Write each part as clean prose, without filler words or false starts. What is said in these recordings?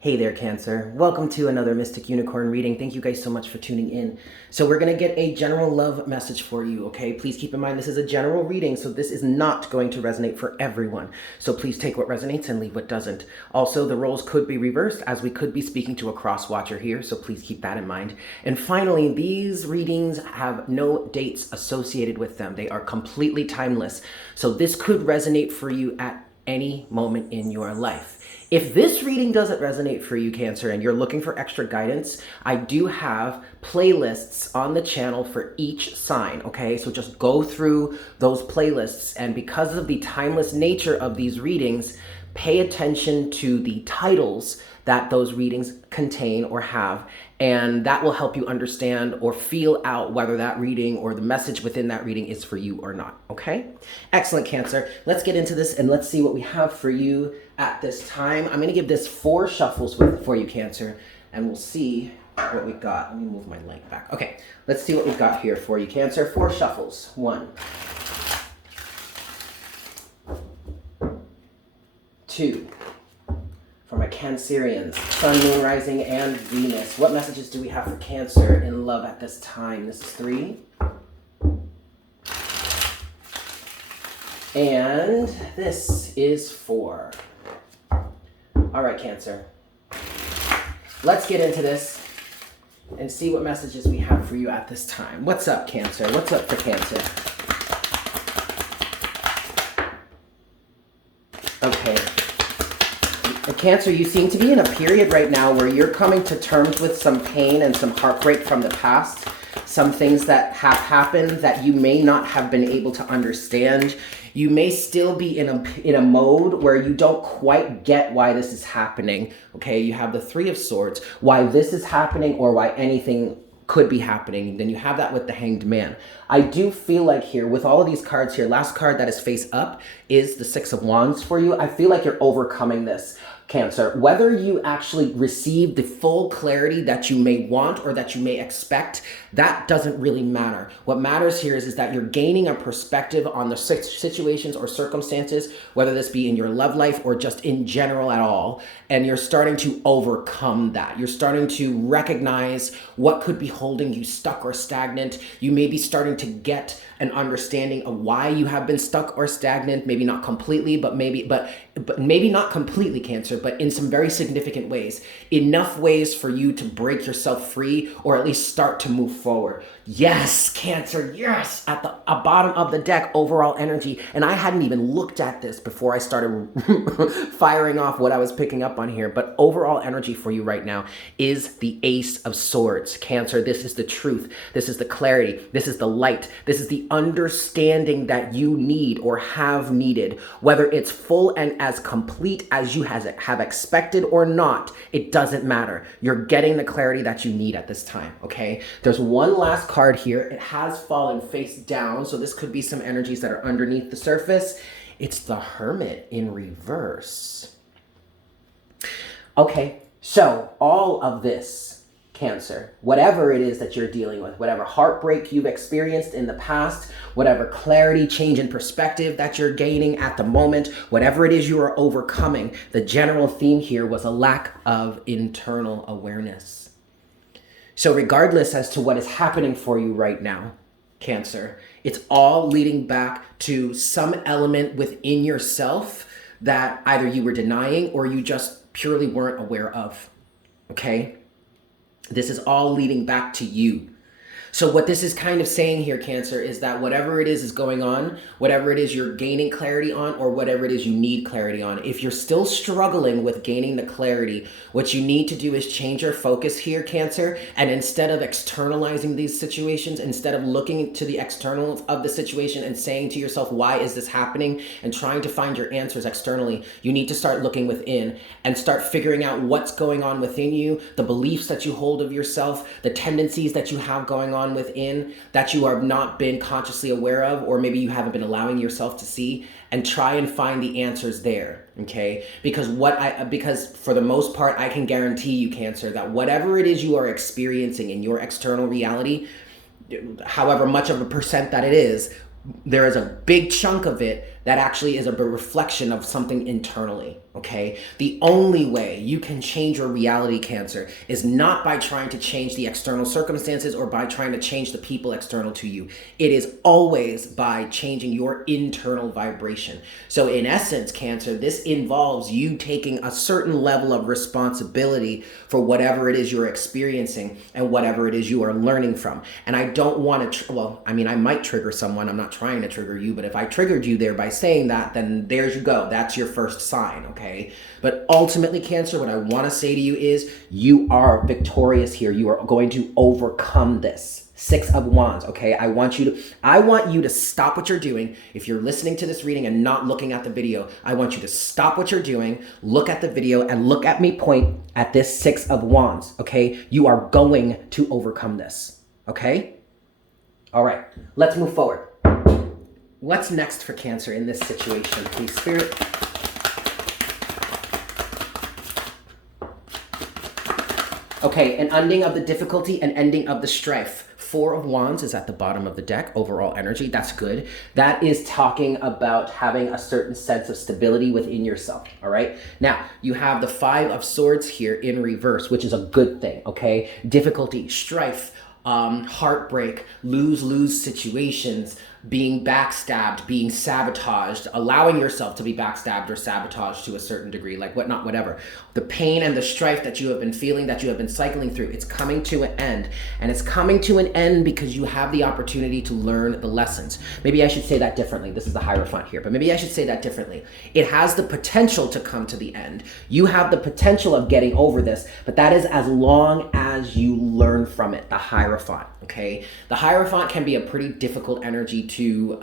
Hey there, Cancer. Welcome to another Mystic Unicorn reading. Thank you guys so much for tuning in. So we're going to get a general love message for you, okay? Please keep in mind this is a general reading, so this is not going to resonate for everyone. So please take what resonates and leave what doesn't. Also, the roles could be reversed as we could be speaking to a cross-watcher here, so please keep that in mind. And finally, these readings have no dates associated with them. They are completely timeless. So this could resonate for you at any moment in your life. If this reading doesn't resonate for you, Cancer, and you're looking for extra guidance, I do have playlists on the channel for each sign, okay? So just go through those playlists, and because of the timeless nature of these readings, pay attention to the titles that those readings contain or have, and that will help you understand or feel out whether that reading or the message within that reading is for you or not, okay? Excellent, Cancer. Let's get into this and let's see what we have for you at this time. I'm going to give this 4 shuffles for you, Cancer, and we'll see what we got. Let me move my light back. Okay, let's see what we've got here for you, Cancer. 4 shuffles. 1, 2, for my Cancerians, Sun, Moon, Rising, and Venus. What messages do we have for Cancer in love at this time? This is 3. And this is 4. All right, Cancer. Let's get into this and see what messages we have for you at this time. What's up, Cancer? What's up for Cancer? Okay. Cancer, you seem to be in a period right now where you're coming to terms with some pain and some heartbreak from the past. Some things that have happened that you may not have been able to understand. You may still be in a mode where you don't quite get why this is happening. Okay, you have the 3 of Swords, why this is happening or why anything could be happening. Then you have that with the Hanged Man. I do feel like here, with all of these cards here, last card that is face up is the 6 of Wands for you. I feel like you're overcoming this, Cancer. Whether you actually receive the full clarity that you may want or that you may expect, that doesn't really matter. What matters here is that you're gaining a perspective on the situations or circumstances, whether this be in your love life or just in general at all, and you're starting to overcome that. You're starting to recognize what could be holding you stuck or stagnant. You may be starting to get an understanding of why you have been stuck or stagnant, maybe not completely, but maybe not completely, Cancer, but in some very significant ways. Enough ways for you to break yourself free or at least start to move forward. Yes, Cancer, yes! At the bottom of the deck, overall energy. And I hadn't even looked at this before I started firing off what I was picking up on here. But overall energy for you right now is the Ace of Swords. Cancer, this is the truth. This is the clarity. This is the light. This is the understanding that you need or have needed. Whether it's full and as complete as you have expected or not, it doesn't matter. You're getting the clarity that you need at this time, okay? There's one last card here. It has fallen face down, so this could be some energies that are underneath the surface. It's the Hermit in reverse. Okay, so all of this, Cancer, whatever it is that you're dealing with, whatever heartbreak you've experienced in the past, whatever clarity, change in perspective that you're gaining at the moment, whatever it is you are overcoming, the general theme here was a lack of internal awareness. So regardless as to what is happening for you right now, Cancer, it's all leading back to some element within yourself that either you were denying or you just purely weren't aware of, okay? This is all leading back to you. So what this is kind of saying here, Cancer, is that whatever it is going on, whatever it is you're gaining clarity on, or whatever it is you need clarity on, if you're still struggling with gaining the clarity, what you need to do is change your focus here, Cancer, and instead of externalizing these situations, instead of looking to the externals of the situation and saying to yourself, why is this happening, and trying to find your answers externally, you need to start looking within and start figuring out what's going on within you, the beliefs that you hold of yourself, the tendencies that you have going on within that you have not been consciously aware of, or maybe you haven't been allowing yourself to see, and try and find the answers there, okay? Because for the most part, I can guarantee you, Cancer, that whatever it is you are experiencing in your external reality, however much of a percent that it is, there is a big chunk of it That actually is a reflection of something internally, okay? The only way you can change your reality, Cancer, is not by trying to change the external circumstances or by trying to change the people external to you. It is always by changing your internal vibration. So in essence, Cancer, this involves you taking a certain level of responsibility for whatever it is you're experiencing and whatever it is you are learning from. And I don't want to, well, I mean, I might trigger someone. I'm not trying to trigger you, but if I triggered you there by saying that, then there you go. That's your first sign, okay? But ultimately, Cancer, what I want to say to you is you are victorious here. You are going to overcome this. 6 of Wands, okay? I want you to stop what you're doing. If you're listening to this reading and not looking at the video, I want you to stop what you're doing, look at the video, and look at me point at this 6 of Wands, okay? You are going to overcome this, okay? All right, let's move forward. What's next for Cancer in this situation, please, Spirit? Okay, an ending of the difficulty, an ending of the strife. 4 of Wands is at the bottom of the deck, overall energy. That's good. That is talking about having a certain sense of stability within yourself, all right? Now, you have the 5 of Swords here in reverse, which is a good thing, okay? Difficulty, strife, heartbreak, lose-lose situations, being backstabbed, being sabotaged, allowing yourself to be backstabbed or sabotaged to a certain degree, like whatnot, whatever. The pain and the strife that you have been feeling, that you have been cycling through, it's coming to an end. And it's coming to an end because you have the opportunity to learn the lessons. Maybe I should say that differently. This is the Hierophant here, but maybe I should say that differently. It has the potential to come to the end. You have the potential of getting over this, but that is as long as you learn from it, the Hierophant, okay? The Hierophant can be a pretty difficult energy to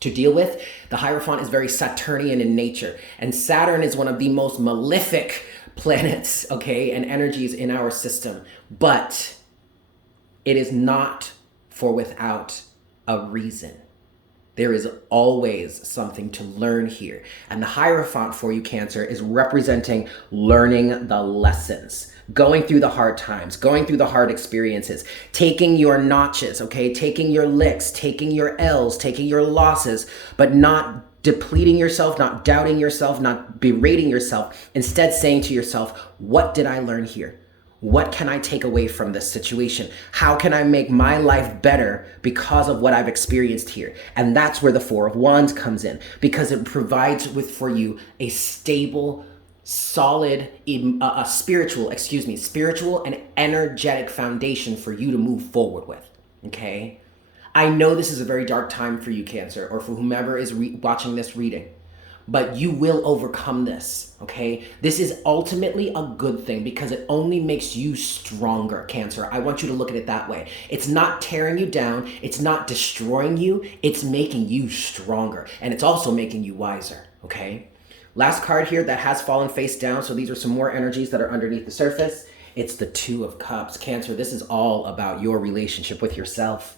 deal with. The Hierophant is very Saturnian in nature, and Saturn is one of the most malefic planets, okay, and energies in our system, but it is not for without a reason. There is always something to learn here. And the Hierophant for you, Cancer, is representing learning the lessons, going through the hard times, going through the hard experiences, taking your notches, okay, taking your licks, taking your L's, taking your losses, but not depleting yourself, not doubting yourself, not berating yourself. Instead, saying to yourself, what did I learn here? What can I take away from this situation? How can I make my life better because of what I've experienced here? And that's where the 4 of Wands comes in, because it provides for you a stable, solid, spiritual and energetic foundation for you to move forward with, okay? I know this is a very dark time for you, Cancer, or for whomever is watching this reading, but you will overcome this, okay? This is ultimately a good thing because it only makes you stronger, Cancer. I want you to look at it that way. It's not tearing you down. It's not destroying you. It's making you stronger, and it's also making you wiser, okay? Last card here that has fallen face down, so these are some more energies that are underneath the surface. It's the 2 of Cups. Cancer, this is all about your relationship with yourself.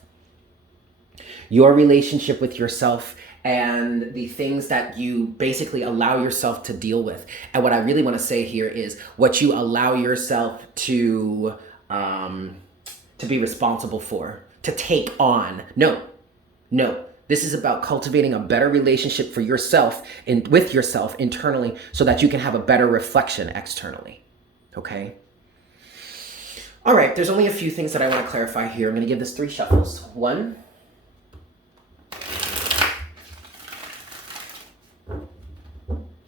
Your relationship with yourself and the things that you basically allow yourself to deal with. And what I really want to say here is what you allow yourself to be responsible for, to take on. No. This is about cultivating a better relationship for yourself and with yourself internally so that you can have a better reflection externally, okay? All right, there's only a few things that I want to clarify here. I'm going to give this 3 shuffles. 1.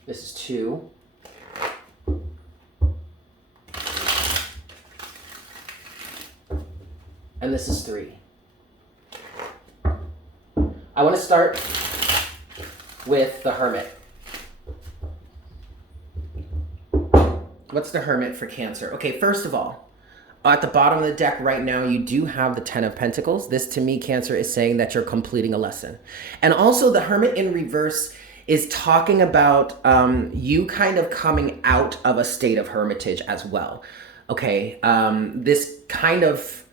This is 2. And this is 3. I want to start with the Hermit. What's the Hermit for Cancer? Okay, first of all, at the bottom of the deck right now, you do have the 10 of Pentacles. This, to me, Cancer, is saying that you're completing a lesson. And also, the Hermit in reverse is talking about you kind of coming out of a state of hermitage as well. Okay, this kind of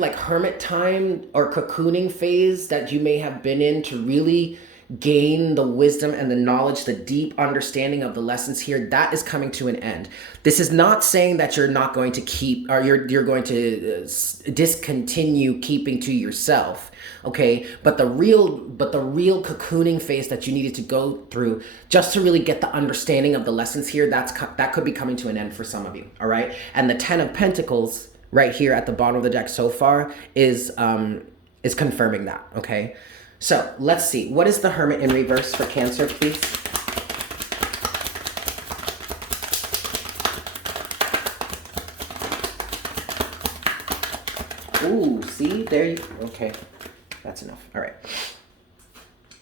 like hermit time or cocooning phase that you may have been in to really gain the wisdom and the knowledge, the deep understanding of the lessons here, that is coming to an end. This is not saying that you're not going to keep, or you're going to discontinue keeping to yourself, okay? But the real cocooning phase that you needed to go through just to really get the understanding of the lessons here, that could be coming to an end for some of you, all right? And the 10 of Pentacles right here at the bottom of the deck so far is confirming that, okay? So let's see. What is the Hermit in reverse for Cancer, please? Ooh, see? There you... Okay. That's enough. All right.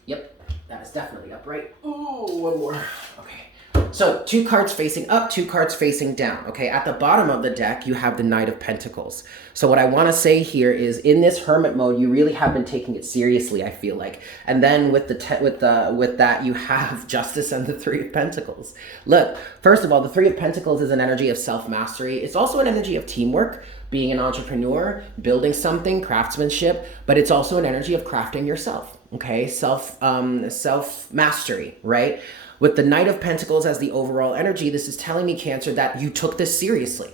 Yep. That is definitely upright. Ooh, one more. Okay. So 2 cards facing up, 2 cards facing down. Okay, at the bottom of the deck, you have the Knight of Pentacles. So what I want to say here is, in this Hermit mode, you really have been taking it seriously, I feel like. And then with that, you have Justice and the 3 of Pentacles. Look, first of all, the 3 of Pentacles is an energy of self-mastery. It's also an energy of teamwork, being an entrepreneur, building something, craftsmanship, but it's also an energy of crafting yourself. Okay, self-mastery, right? With the Knight of Pentacles as the overall energy, this is telling me, Cancer, that you took this seriously.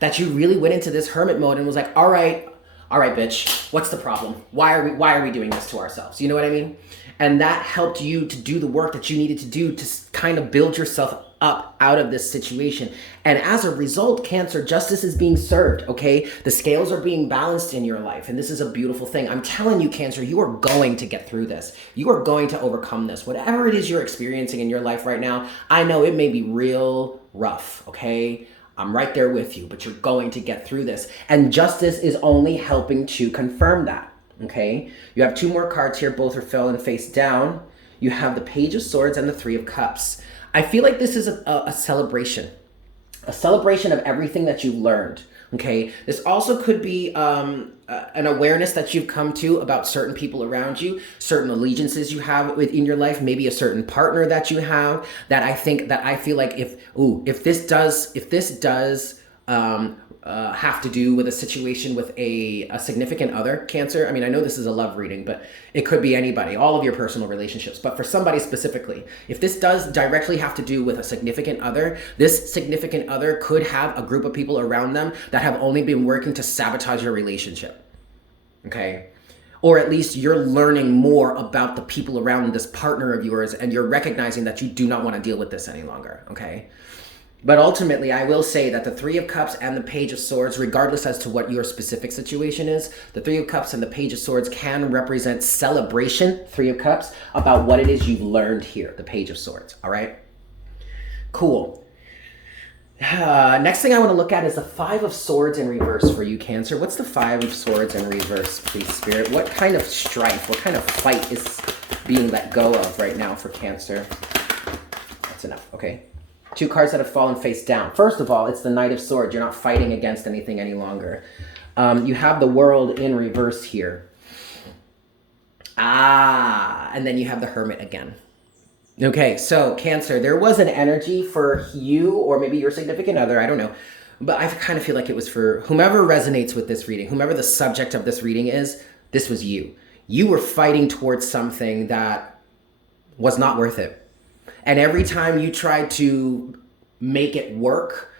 That you really went into this hermit mode and was like, all right, bitch, what's the problem? Why are we doing this to ourselves? You know what I mean? And that helped you to do the work that you needed to do to kind of build yourself up out of this situation. And as a result, Cancer, justice is being served, okay? The scales are being balanced in your life, and this is a beautiful thing. I'm telling you, Cancer, you are going to get through this. You are going to overcome this. Whatever it is you're experiencing in your life right now, I know it may be real rough, okay? I'm right there with you, but you're going to get through this. And justice is only helping to confirm that, okay? You have 2 more cards here. Both are fallen face down. You have the Page of Swords and the 3 of Cups. I feel like this is a celebration of everything that you've learned, okay? This also could be an awareness that you've come to about certain people around you, certain allegiances you have within your life, maybe a certain partner that you have, that I feel like if this does have to do with a situation with a significant other, Cancer. I mean, I know this is a love reading, but it could be anybody, all of your personal relationships. But for somebody specifically, if this does directly have to do with a significant other, this significant other could have a group of people around them that have only been working to sabotage your relationship, okay? Or at least you're learning more about the people around this partner of yours, and you're recognizing that you do not want to deal with this any longer, okay? But ultimately, I will say that the 3 of Cups and the Page of Swords, regardless as to what your specific situation is, the 3 of Cups and the Page of Swords can represent celebration, 3 of Cups, about what it is you've learned here, the Page of Swords, all right? Cool. Next thing I want to look at is the 5 of Swords in reverse for you, Cancer. What's the 5 of Swords in reverse, please, Spirit? What kind of strife, what kind of fight is being let go of right now for Cancer? That's enough, okay? 2 cards that have fallen face down. First of all, it's the Knight of Swords. You're not fighting against anything any longer. You have the World in reverse here. And then you have the Hermit again. Okay, so Cancer, there was an energy for you, or maybe your significant other, I don't know. But I kind of feel like it was for whomever resonates with this reading, whomever the subject of this reading is, this was you. You were fighting towards something that was not worth it. And every time you tried to make it work,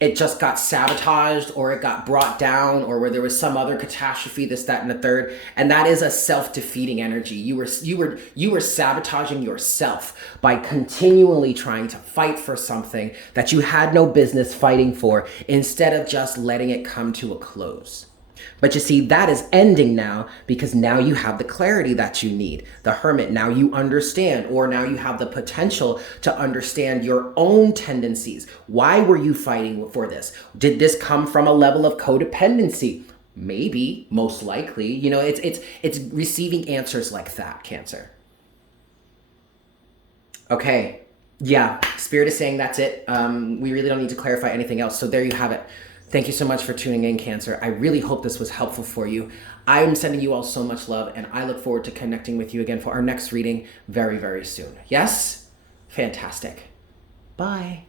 it just got sabotaged, or it got brought down, or where there was some other catastrophe, this, that, and the third. And that is a self-defeating energy. You were sabotaging yourself by continually trying to fight for something that you had no business fighting for, instead of just letting it come to a close. But you see, that is ending now, because now you have the clarity that you need. The Hermit, now you understand, or now you have the potential to understand your own tendencies. Why were you fighting for this? Did this come from a level of codependency? Maybe, most likely. You know, it's receiving answers like that, Cancer. Okay, yeah, Spirit is saying that's it. We really don't need to clarify anything else. So there you have it. Thank you so much for tuning in, Cancer. I really hope this was helpful for you. I'm sending you all so much love, and I look forward to connecting with you again for our next reading very, very soon. Yes? Fantastic. Bye.